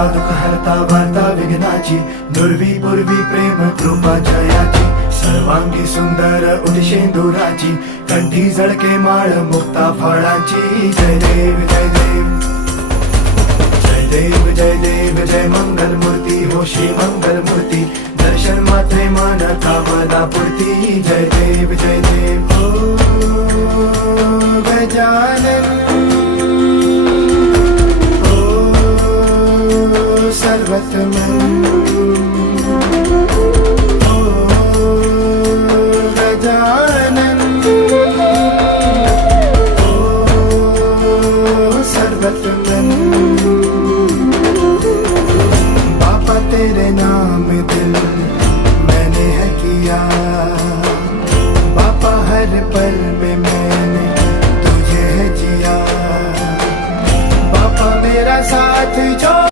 हरता दुःख हरता वार्ता विघ्नाची, दुर्वी पूर्वी प्रेम कृपा जयाची, सर्वांगी सुंदर उदिशेंदुराची, कंठी झळके माळ मुक्ता फळाची. जय देव जय देव जय देव जय देव जय मंगल मूर्ती हो श्री मंगल मूर्ती, दर्शन मात्रे मन कामना पूर्ती. जय देव जय देव ओ गजानन ओ सर्वतमन